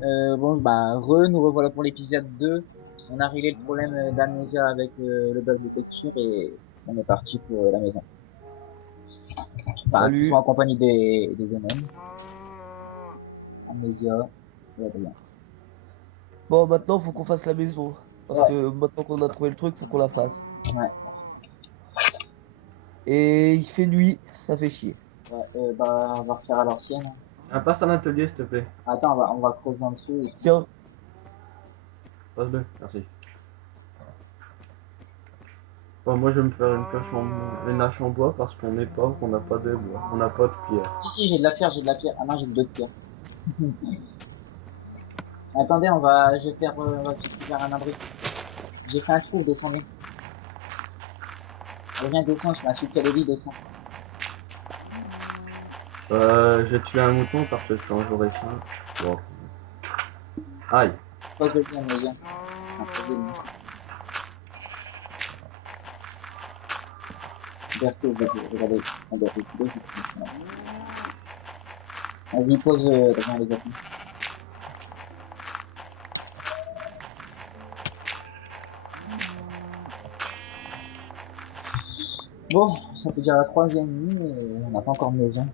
Bon, bah, nous revoilà pour l'épisode 2. On a réglé le problème d'amnésia avec le bug de texture et on est parti pour la maison. Enfin, toujours Salut. en compagnie des MM. Amnésia, et Adrien. Bon, maintenant, faut qu'on fasse la maison. Parce Ouais, que maintenant qu'on a trouvé le truc, faut qu'on la fasse. ouais, Et il fait nuit, ça fait chier. ouais, bah, on va refaire à l'ancienne. Passe à l'atelier, s'il te plaît. Attends, on va creuser en dessous et tout. Tiens, Passe-le, merci. Bon, moi, je vais me faire une hache en bois parce qu'on n'est pas, qu'on n'a pas de bois. On n'a pas de pierre. Si, j'ai de la pierre, j'ai de la pierre. Ah non, j'ai deux de pierre. Attendez, on va peut-être faire un abri. J'ai fait un trou, descendez. Adrien, descend, je m'assure qu'elle est vide, descend. J'ai tué un mouton parce que quand j'aurai faim. Bon. Aïe. Pose le pied, amnésia. Ah, posez le pied. Berthaud, regardez, on doit reculer, vas-y, pose, Adrien, les appuis. Bon, ça fait déjà la troisième nuit, mais on n'a pas encore de maison.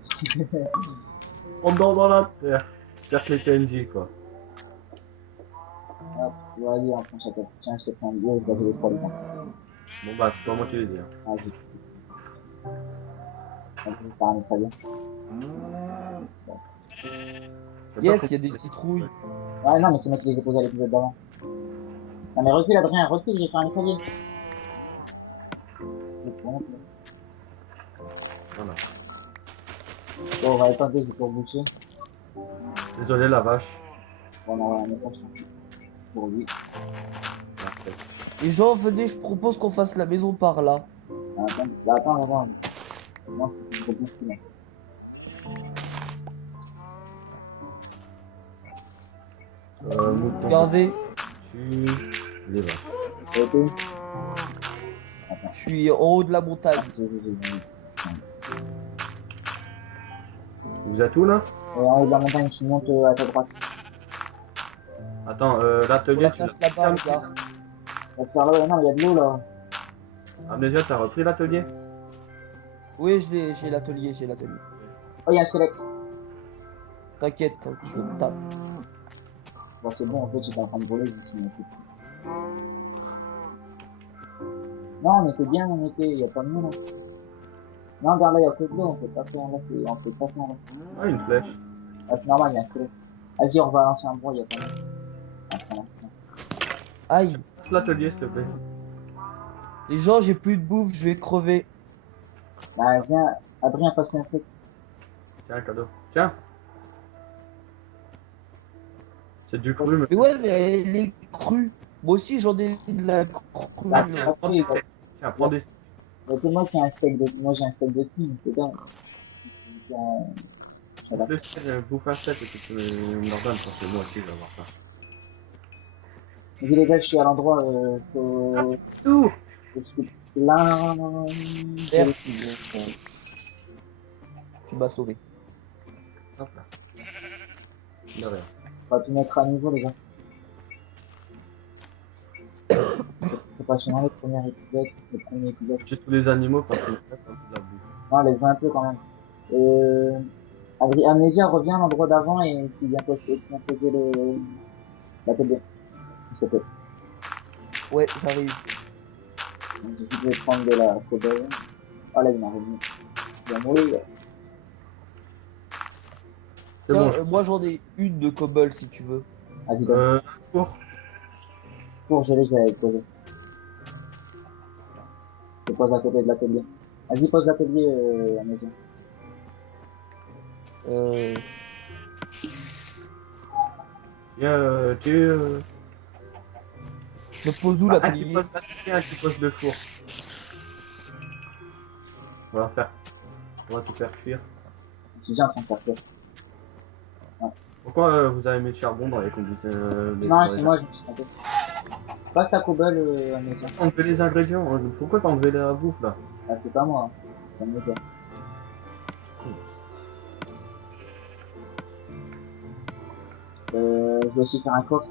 On dort dans la terre. Cercle les TNJ, quoi. Hop, vas-y, on prend ça. Tiens, je te prends un billet, je vais les trois les temps. Bon, bah, c'est pas moi qui les ai. Hein. Vas-y. Vas-y, ça ramène très bien. Bon. T'as pas yes, pris- il y a des citrouilles. Ouais, non, mais c'est moi qui les ai posés à l'épisode d'avant. Non, mais recule, Adrien, recule, j'ai fait un escalier. Voilà. Bon, on va éteindre juste pour boucher. Désolé, la vache. Bon, on va un étage pour lui. Parfait. Les gens, venez, je propose qu'on fasse la maison par là. Attends, attends, attends. Moi, je suis beaucoup plus là. Mouton. Regardez, Tu les vaches. Ok. Attends. je suis en haut de la montagne. Vous êtes où, là? En haut de la montagne qui monte à ta droite. On Attends, la l'atelier, tu place là-bas, regarde. On va faire là, non, il y a de l'eau là. Amnésia, t'as repris l'atelier? Oui, j'ai l'atelier, j'ai l'atelier. Oh, il y a un squelette. T'inquiète, je te tape. Bon, c'est bon, en fait, j'étais en train de voler, je me suis monté. Non, on était bien, il y a pas de monde. Non, regarde là, il y a que de l'eau, on peut pas faire là, on peut pas faire là. Ah, une flèche. Ah, c'est normal, il y a un squelette. Vas-y, on va lancer un bois, il y a pas de monde. Attends, Aïe, Passe l'atelier, s'il te plaît. les gens, j'ai plus de bouffe, je vais crever. bah, viens, Adrien, passe un truc. Tiens, un cadeau. Tiens. C'est du cru, mais... Mais ouais, mais elle est crue. Moi aussi, j'en ai de la crue. Bah, Tiens, prends des steaks. Tiens, prends des steaks. bah, c'est moi qui ai un steak de, moi j'ai un steak de thune, c'est bien. Ça va. Bouffe un steak et tu me leur donnes parce que moi aussi, je vais avoir ça. Vas-y les gars, je suis à l'endroit, Tout. je suis là, Merde, tu m'as sauvé. Hop là. De rien. on va tout mettre à niveau les gars. C'est passionnant le premier épisode. J'ai tous les animaux parce que c'est un peu de la bouffe. Non, les uns un peu quand même. Amnésia revient à l'endroit d'avant et tu viens poser l'atelier, s'il te plaît. Ouais, j'arrive. Donc, je vais prendre de la cobble. Ah là, il m'a revenu. Il va mourir. C'est Tiens, bon. moi j'en ai une de cobble si tu veux. Vas-y, donne. Pour. Je vais aller poser. Je pose à côté de l'atelier. Vas-y, pose l'atelier, Amnésia. Euh, Viens, je pose où un qui l'atelier? pose l'atelier, un qui pose le four. On va faire. On va tout faire cuire. Je suis déjà en train de faire cuire. Pourquoi vous avez mis le charbon dans les conduites Non, c'est moi, je me suis trompé. Passe ta cobble, Amnésia. T'as enlevé les ingrédients, hein. Pourquoi t'as enlevé la bouffe là? Ah, c'est pas moi, hein. C'est Amnésia. vais aussi faire un coffre.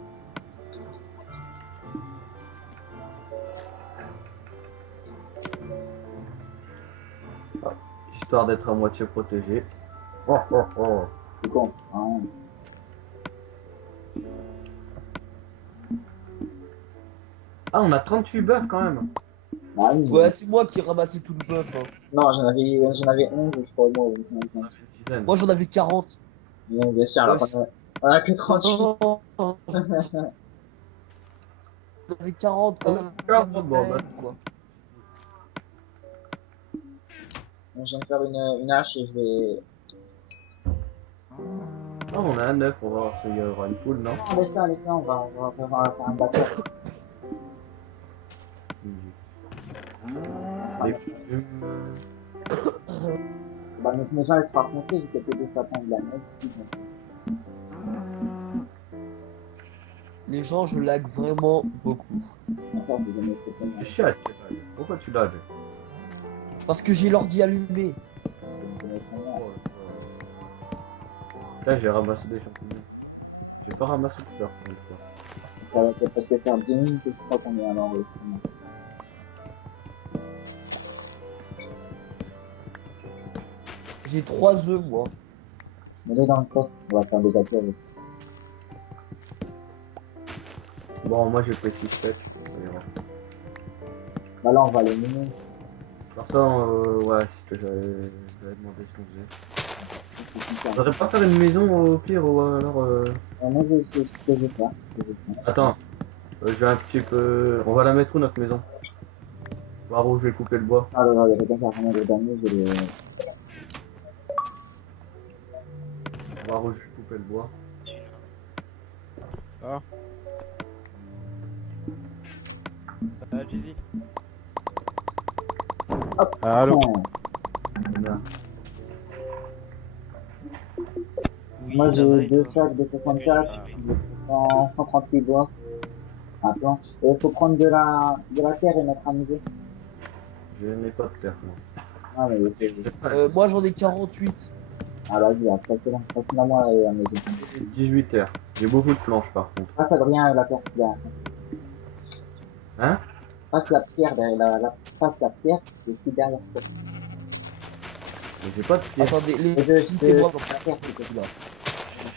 Histoire d'être à moitié protégé. Oh, oh, oh. C'est con. Hein. Ah, on a 38 bœufs quand même. Bah oui, Ouais, c'est moi qui ai ramassé tout le bœuf. Hein. non, j'en avais 11, je crois, moi. Ou On a fait une dizaine. Moi j'en avais 40. Mais bien sûr, alors on a que 38. Non, j'en avais 40 quand même. Bon, bah. Quoi. Donc, je viens de faire une hache et je vais... Ah, on a un 9, on va voir s'il y aura une poule, non? Non, laisse ça, on va faire un bateau. Bah, notre maison, elle sera foncée, vu qu'elle peut deux sapins de la neige ici, donc. Les gens, je lag vraiment beaucoup. Encore, je vais mettre ce point. C'est chiant, pourquoi tu l'as? Parce que j'ai l'ordi allumé. Je vais mettre un nom. Là, j'ai ramassé des champignons. J'ai pas ramassé de fleurs pour une fois. Ça va presque faire 10 minutes que je crois qu'on est à l'enregistrement. J'ai 3 œufs, moi. Mets-les dans le coffre, on va faire des gâteaux avec. Bon, moi j'ai pris 6 steaks. Bah là, on va les miner. Par ça, ouais, c'est ce que j'avais demandé ce qu'on faisait. C'est super. On devrait pas faire une maison au pire ou alors. Moi, c'est ce que je vais faire. Attends, j'ai un petit peu. On va la mettre où notre maison? Voir où je vais couper le bois. Ah, là, il y a quelqu'un qui a ramené le dernier, je vais... Voir où je vais couper le bois. Ah. Allez-y. Hop. Allô. Bien. Moi, j'ai deux sacs de 64, de 138 bois. Un planche. Et il faut prendre de la terre et mettre à niveau. Je n'ai pas de terre, moi. Ah, mais c'est... Moi j'en ai 48. Ah, vas-y, après, c'est là. Moi à maison. J'ai 18 terres. J'ai beaucoup de planches par contre. Passe Adrien la terre derrière. Hein? Passe la pierre derrière passe la pierre, et puis derrière toi. Mais j'ai pas de pierre. Attendez, les Et je c'est moi. la terre, c'est que là.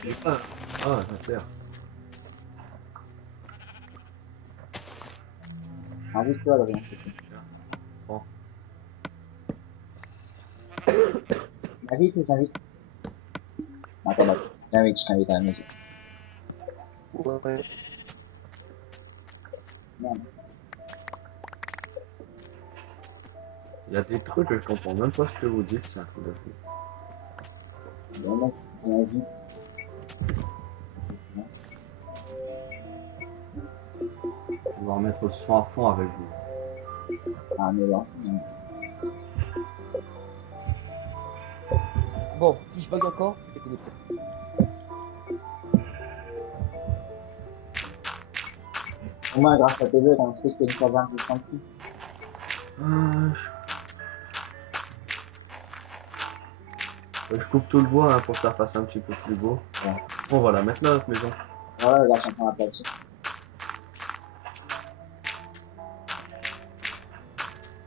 J'ai pas. Ah, la terre. Invite-toi, Adrien. Bon. Invite ou j'invite? Attends, là. Je t'invite à la maison. Ouais. Merde. Il y a des trucs que je comprends même pas ce que vous dites, c'est un coup de fou. Bon, mec, j'invite. On va remettre le son à fond avec vous. Ah, mais là. Bon, si je bug encore, je vais connecter. Au moins, grâce à tes bugs, on sait qu'il y a une caverne qui s'en fout. Je coupe tout le bois hein, pour que ça fasse un petit peu plus beau. Ouais. On va la mettre là, notre maison. Voilà, les gars, je suis en train d'aplatir.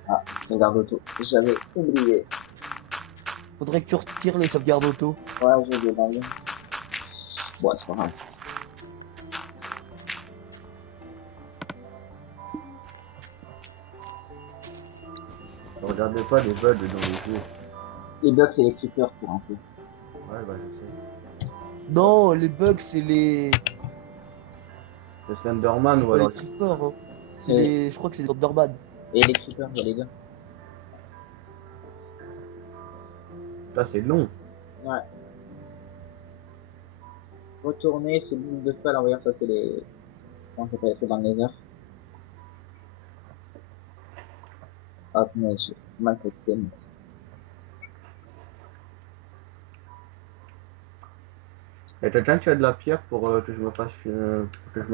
Ah, sauvegarde auto. J'avais oublié. Faudrait que tu retires les sauvegardes auto. Ouais, j'ai oublié d'aller. Bon, c'est pas grave. Ne regardez pas les bugs dans les jeux. Les bugs, c'est les creepers pour un peu. Ouais, bah je sais. Non, les bugs c'est les. Le Slenderman C'est ou pas alors. les creepers, hein. C'est Et- les. Je crois que c'est les Enderman. Et les creepers, il y a les deux. Là, c'est long. Ouais. Retourner, c'est l'une de spell, envoyer ça, c'est les... Comment ça s'appelle, c'est dans le nether. Hop, mais j'ai mal fait le thème. Et quelqu'un qui a de la pierre pour que je me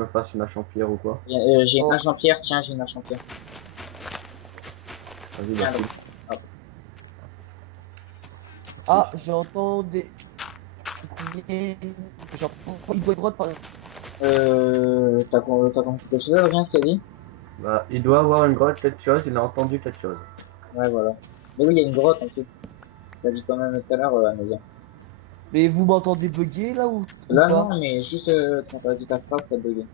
fasse une hache en pierre ou quoi? J'ai une hache en pierre, tiens, j'ai une hache en pierre. Vas-y, Tiens, vas-y. Hop. Ah, j'entends des. J'entends une voix droite par T'as compris quelque chose, rien, ce qu'il a dit? Bah, il doit avoir une grotte, quelque chose, il a entendu quelque chose. Ouais, voilà. Mais oui, il y a une grotte, en fait. T'as dit quand même tout à l'heure, Amélia. Mais vous m'entendez bugger là ou Là, pas? non, mais juste, quand t'as dit ta phrase, t'as bugué.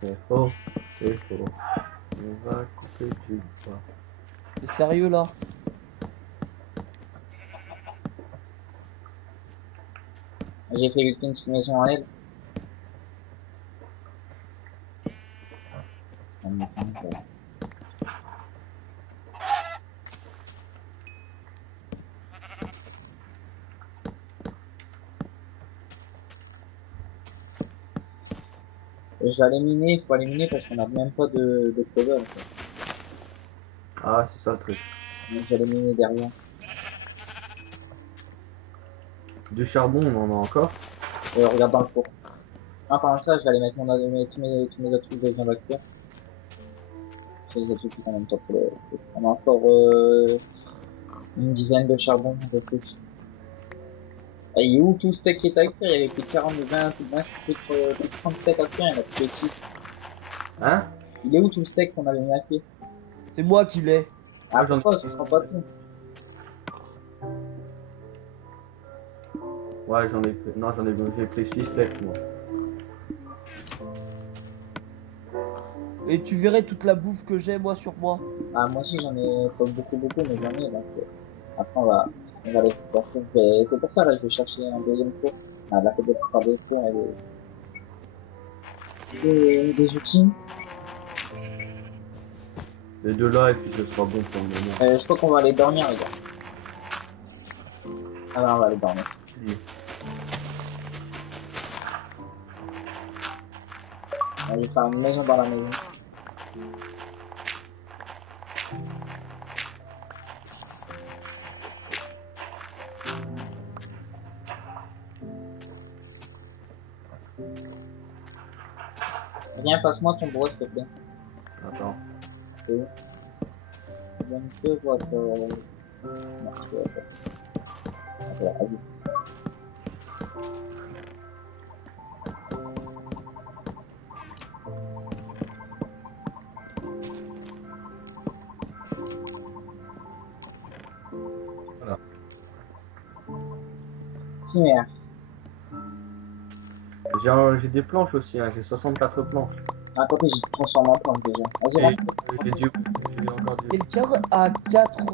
C'est faux, c'est faux. On va couper du bois. T'es sérieux là? J'ai fait une petite maison à elle. Ça me fait peur. Et je vais aller miner, il faut aller miner parce qu'on n'a même pas de cover, en fait. Ah, c'est ça le truc. Donc j'allais miner derrière. Du charbon, on en a encore. Et regarde dans le four. Ah, par ça, je vais aller mettre tous mes autres trucs que je viens d'acquérir. Je les ai tout en même temps pour le... On a encore, une dizaine de charbon, un peu plus. Et il est où tout steak qui est à cuire? Il y avait plus de 40, 20, plus de 30 steaks à cuire, il y en a plus de 6. Hein? Il est où tout le steak qu'on avait mis à cuire? C'est moi qui l'ai. Ah, j'en ai pourquoi? Je six. prends pas tout. Ouais, j'en ai pris. Non, j'ai pris 6 steaks, moi. Et tu verrais toute la bouffe que j'ai moi sur moi. Ah, moi aussi, j'en ai pas beaucoup, mais j'en ai, donc, après, on va les faire. C'est pour ça, là, je vais chercher un deuxième four. Ah, là, peut-être par des fours et des outils. Les deux là, et puis ce sera bon pour le moment. Je crois qu'on va aller dormir, les gars. Ah non, on va aller dormir. Oui. On va aller faire une maison dans la maison. Viens, passe-moi ton bois, s'il te plaît. Attends. C'est où? Donne deux boîtes, non, je peux pas. Voilà, vas-y. Voilà. Chimère. J'ai des planches aussi, hein. J'ai 64 planches. Ah, attends, j'ai transformé en planche déjà. Vas-y, Et rentre. j'ai encore du. Quelqu'un a 4...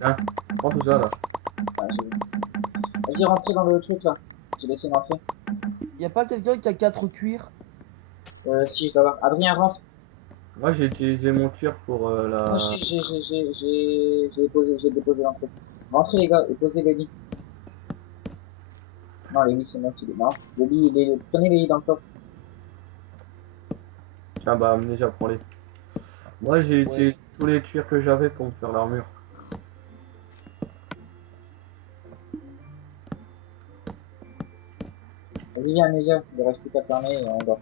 Tiens, prends tout ça là. Ah, j'ai vu. Vas-y, rentrez dans le truc là. J'ai laissé rentrer. Y a pas quelqu'un qui a 4 cuirs? Si, je dois voir. Adrien, rentre. Moi j'ai utilisé mon tir pour la. Moi, j'ai déposé l'entrée. Rentrez, les gars, et posez les lits. Non, les lits, c'est moi qui les. Non, prenez les lits dans le coffre. Tiens, bah déjà prends-les. Moi j'ai Ouais. utilisé tous les cuirs que j'avais pour me faire l'armure. Vas-y, viens, Amélia. Il reste plus qu'à fermer et on dort.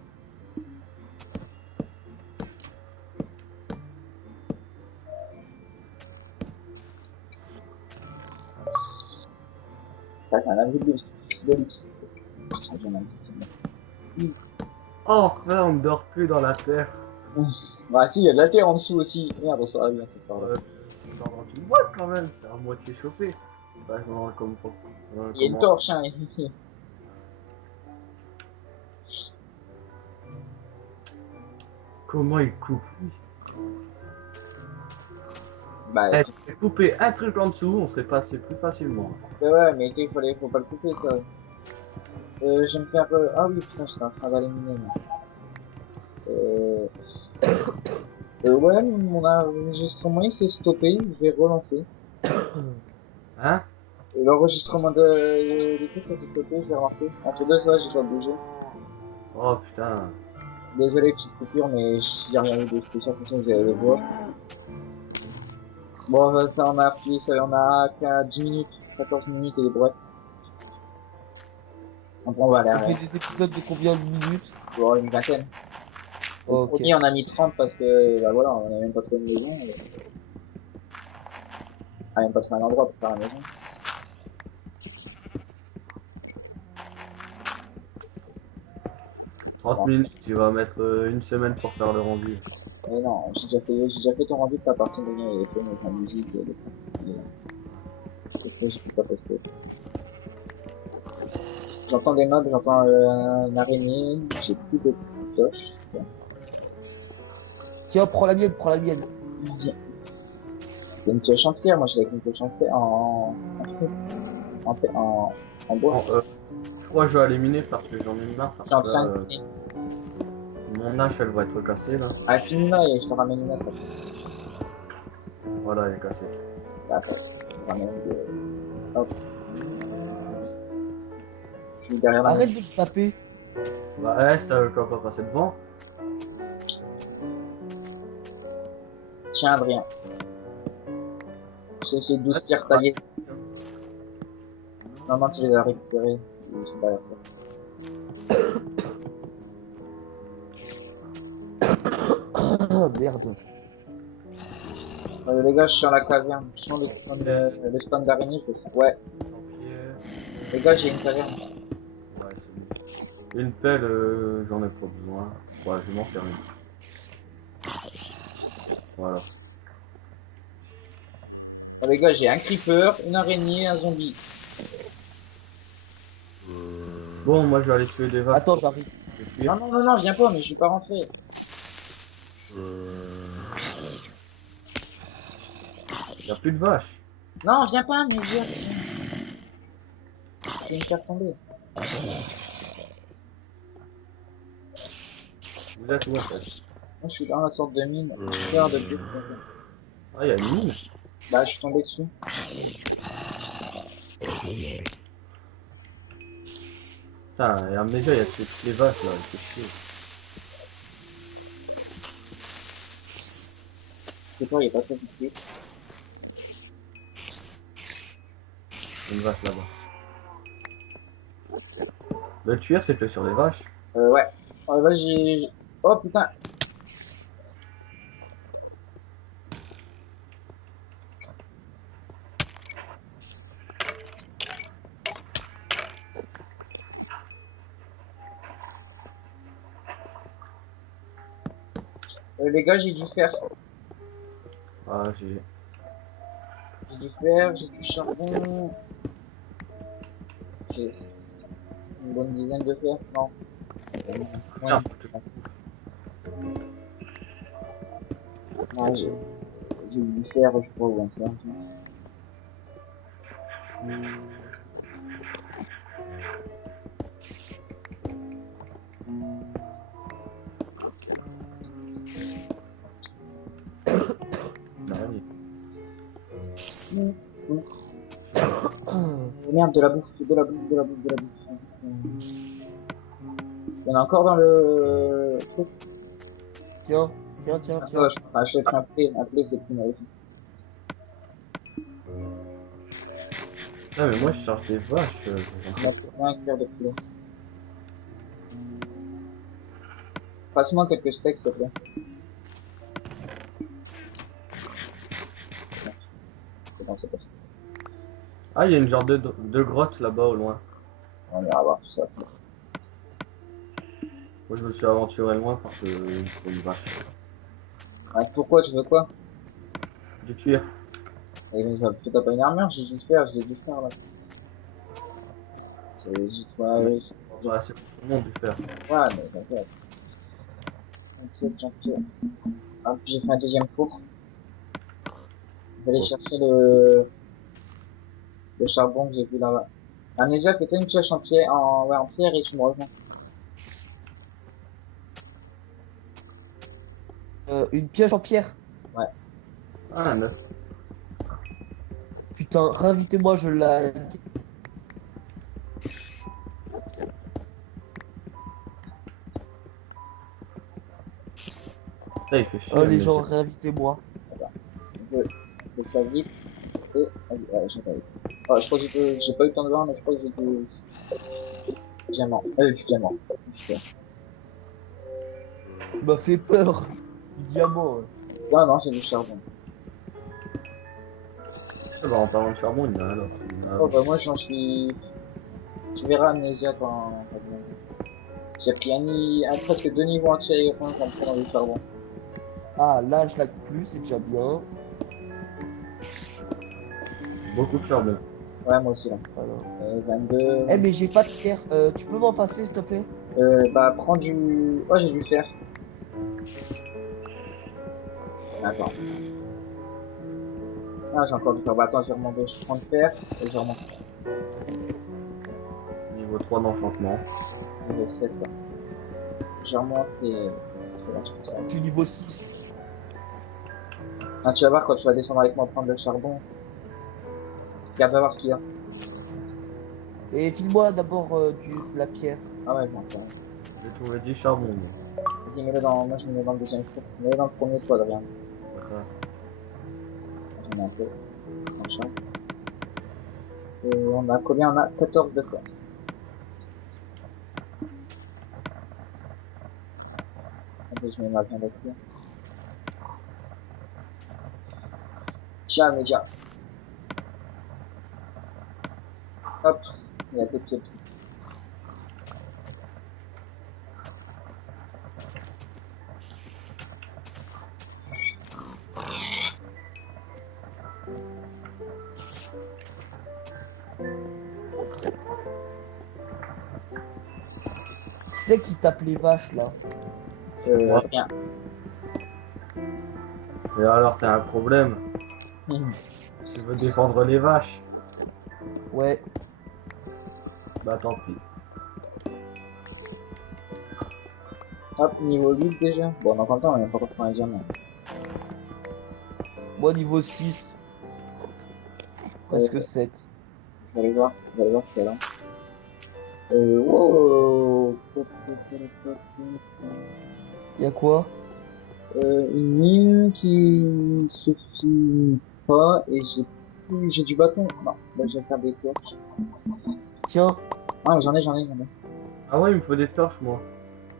Tac, un avis de luxe. Ah, j'en ai un petit, c'est bon. Enfin, on ne dort plus dans la terre. Bah, si, il y a de la terre en dessous aussi. Merde, on sera bien fait par là. On dort dans une boîte quand même, c'est à moitié chauffé. Bah, comme Il y a une torche, hein. Comment il coupe lui? Bah, Eh, si couper un truc en dessous, on serait passé plus facilement. ouais, mais faut pas le couper, ça. Je vais me faire, ah oui, putain, j'étais en train d'aller miner, moi. Ouais, mon enregistrement il s'est stoppé, je vais relancer. Hein? L'enregistrement des trucs, ça s'est stoppé, je vais relancer. Entre deux, là, je dois bouger. Oh putain. Désolé, petite coupure, mais il n'y a rien eu de spécial, de toute façon, vous allez le voir. Bon, ça on a pris, ça on a qu'à 10 minutes, 14 minutes et des brouettes. Donc on va aller On à fait des épisodes de combien de minutes? bon, une vingtaine. Le Ok. premier on a mis 30 parce que, bah voilà, on a même pas trouvé une maison. On a même pas trouvé un endroit pour faire la maison. 30 Bon. minutes, tu vas mettre une semaine pour faire le rendu. Mais non, j'ai déjà fait ton rendu de ta partie de rien, il est fait, avec la musique et des j'ai pu pas poster. J'entends des mobs, j'entends une araignée, j'ai plus de cloche. Bon. Tiens, prends la mienne, prends la mienne. Bien. C'est une cloche en pierre, moi j'ai avec une cloche en pierre, en bois. Bon, je crois que je vais aller miner parce que j'en ai marre. Je suis en Parce que train là, de finir. mon hache elle va être cassée là. Ah, finis-la et je te ramène une autre. Voilà, elle est cassée. D'accord. Je te ramène de... Hop. Je suis derrière la Arrête maison. de me taper. Bah, est, tu vas pas passer devant. Tiens, Adrien. J'ai 12 pierres taillées. Non, non, tu les as récupérées. Ils sont derrière toi. Merde. Les gars, je suis dans la caverne. Je sens le spawn d'araignée, je le sens. Ouais. Les gars, j'ai une caverne. Ouais, c'est bon. Une pelle, j'en ai pas besoin. Ouais, je vais m'en faire une. Voilà. Les gars, j'ai un creeper, une araignée, un zombie. Bon, moi je vais aller tuer des vaches. Attends, j'arrive. Je vais fuir. Non, non, non, non, viens pas, mais je suis pas rentré. Y a plus de vaches. Non, viens pas, mais viens. Je vais me faire tomber. Vous êtes où en fait? Moi, je suis dans la sorte de mine. Peur de plus. Ah, y a une mine. Bah, je suis tombé dessus. Putain, et Amnésia, y a toutes les vaches là. C'est chier. C'est pas, il y a pas trop de suite. Une vache là-bas. Le tuer, c'est que sur les vaches. Ouais. Oh, là, j'ai... Oh, putain. Les gars, j'ai du fer. Ah, j'ai. J'ai du fer, j'ai du charbon. J'ai une bonne dizaine de fer. Non. Merde, Non, j'ai du fer, je crois, ou un fer. bah oui. Oh, merde, de la bouffe, de la bouffe, de la bouffe, de la bouffe. Il y en a encore dans le truc. Tiens, tiens, tiens, tiens. Ouais, je achète un play, c'est plus mal aussi. Ah, mais moi je charge des vaches. On a plus rien à faire de poulet. Passe-moi quelques steaks, s'il te plaît. C'est bon, c'est pas ça. Ah, il y a une genre de grotte là-bas au loin. On ira voir tout ça. Moi je me suis aventuré loin parce que il faut une vache. Ouais, pourquoi tu veux quoi? Du cuir. T'as pas une armure? J'ai du fer, j'ai du fer là. C'est juste, ouais, Bah, c'est pour tout le monde du fer. ouais, mais t'inquiète. T'inquiète. Ah, puis j'ai fait un deuxième four. Je vais aller chercher le charbon que j'ai vu là-bas. Amnésia, fais-toi une pioche en pierre, ouais, en pierre et tu me rejoins. Une pioche en pierre. Ah, neuf. Putain, réinvitez-moi, je la... Ça, il fait chier. Oh les mais gens, c'est- réinvitez-moi. Je- fais ça vite. Et, j'attends. Ah, je crois que j'ai pas eu le temps de voir, mais je crois que j'ai du diamant. Du diamant. Putain. Tu m'as fait peur. Du diamant. Non, non, c'est du charbon. Ah bah, en parlant de charbon, il y en a un là. Il y en a un. Oh, bah, moi, j'en suis, tu verras Amnésia quand même. J'ai pris presque 2 niveaux entiers en prenant du charbon. Ah, là, je la coupe plus, c'est déjà bien. Beaucoup de charbon. Ouais, moi aussi, là. Voilà. 22. Eh, mais j'ai pas de terre. Tu peux m'en passer, s'il te plaît? Bah, prends du... Oh, j'ai dû faire. Attends. Ah, j'ai encore du fer. Bah, attends, je vais remonter. Je prends le fer et je remonte. Niveau 3 d'enchantement. Niveau 7, là. Je remonte et... je vais comme ça. Je suis niveau 6. Ah, tu vas voir quand tu vas descendre avec moi prendre le charbon. Regarde, va voir ce qu'il y a. Et file-moi d'abord de la pierre. Ah ouais, bon, ça va. J'ai trouvé 10 charbons. Moi. Vas-y, mets-le dans... Moi, je le mets dans le deuxième trou. Mets-le dans le premier toit, Adrien. Voilà. J'en ai un peu. Machin. On a combien? On a 14 de fer. Attends, je mets ma viande là. Tiens, média. Hop. Il y a tout ce truc. Qui c'est qui tape les vaches, là? Ouais. Rien. Et alors, t'as un problème. Hum. Tu veux défendre les vaches? Ouais. Bah tant pis. Hop, niveau 8 déjà. Bon, on a pas le temps, on a pas encore pris un diamant. Moi, niveau 6. Presque 7. Je vais aller voir. Je vais aller voir ce qu'il y a là. Wow. Y'a quoi? Une mine qui se finit pas et j'ai du bâton. Non, là je vais faire des torches. Tiens. Ah, j'en ai. Ah ouais, il me faut des torches, moi.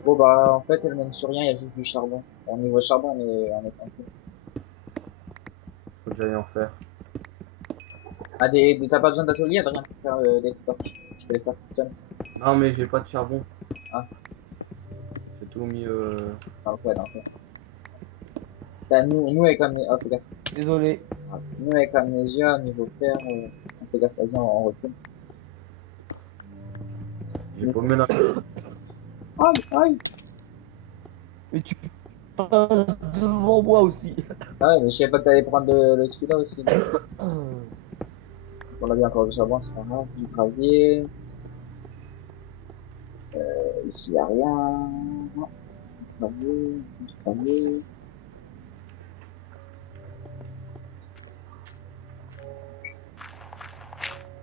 Bon bah en fait elle mène sur rien, il y a juste du charbon. Au niveau charbon on est tranquille. Faut que j'aille en faire. Ah t'as pas besoin d'atelier Adrien pour faire des torches. Je peux les faire tout seul. Non, mais j'ai pas de charbon. Ah. J'ai tout mis. Ah ok d'accord. Là, nous avec Amnésia, oh, fais gaffe. Désolé. Ah, nous avec Amnésia, niveau fer, on fait gaffe, vas-y on recule. J'ai paumé la. Aïe. Mais tu passes devant moi aussi. Ah ouais mais je savais pas que t'allais prendre le celui-là aussi. On a bien encore du charbon, c'est pas grave, du gravier. Ici y a rien. Non, du gravier.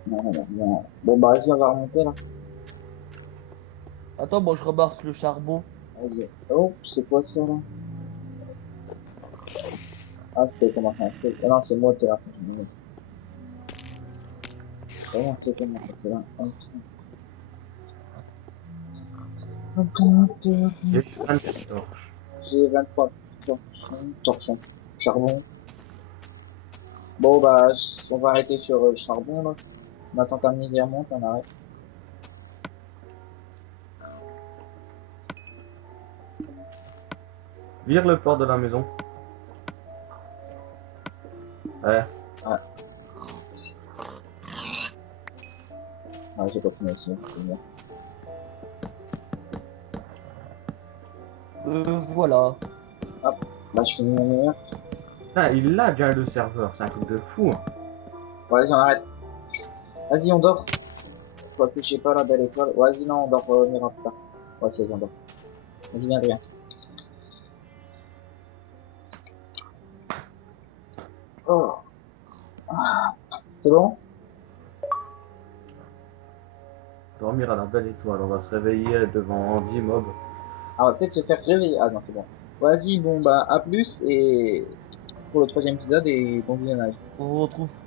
Non, rien. Bon bah vas-y on va remonter là. Attends, moi je ramasse le charbon. Vas-y. Oh, c'est quoi ça là? Ah, c'est comment ça fait. Ah non, c'est moteur. Comment c'est comment ça fait là? J'ai 24 torches. J'ai 23 torchons. Charbon. Bon bah, on va arrêter sur le charbon là. On attend qu'Amnésia remonte, on arrête. Vire le port de la maison. Ouais. Ah, j'ai pas fini aussi, c'est bien. Voilà. Là, je finis mon meilleur. Putain, il lag hein, le serveur, c'est un truc de fou. Hein. Vas-y, on arrête. Vas-y, on dort. Faut afficher pas la belle étoile. Vas-y, non, on dort, on ira plus tard. Ouais, c'est on dort. Vas-y, viens. Oh. Ah. C'est bon? Dormir à la belle étoile, on va se réveiller devant 10 mobs. Ah, on va peut-être se faire réveiller. Ah non, c'est bon. Vas-y, bon, bah, à plus, et pour le troisième épisode, et bon visionnage. On retrouve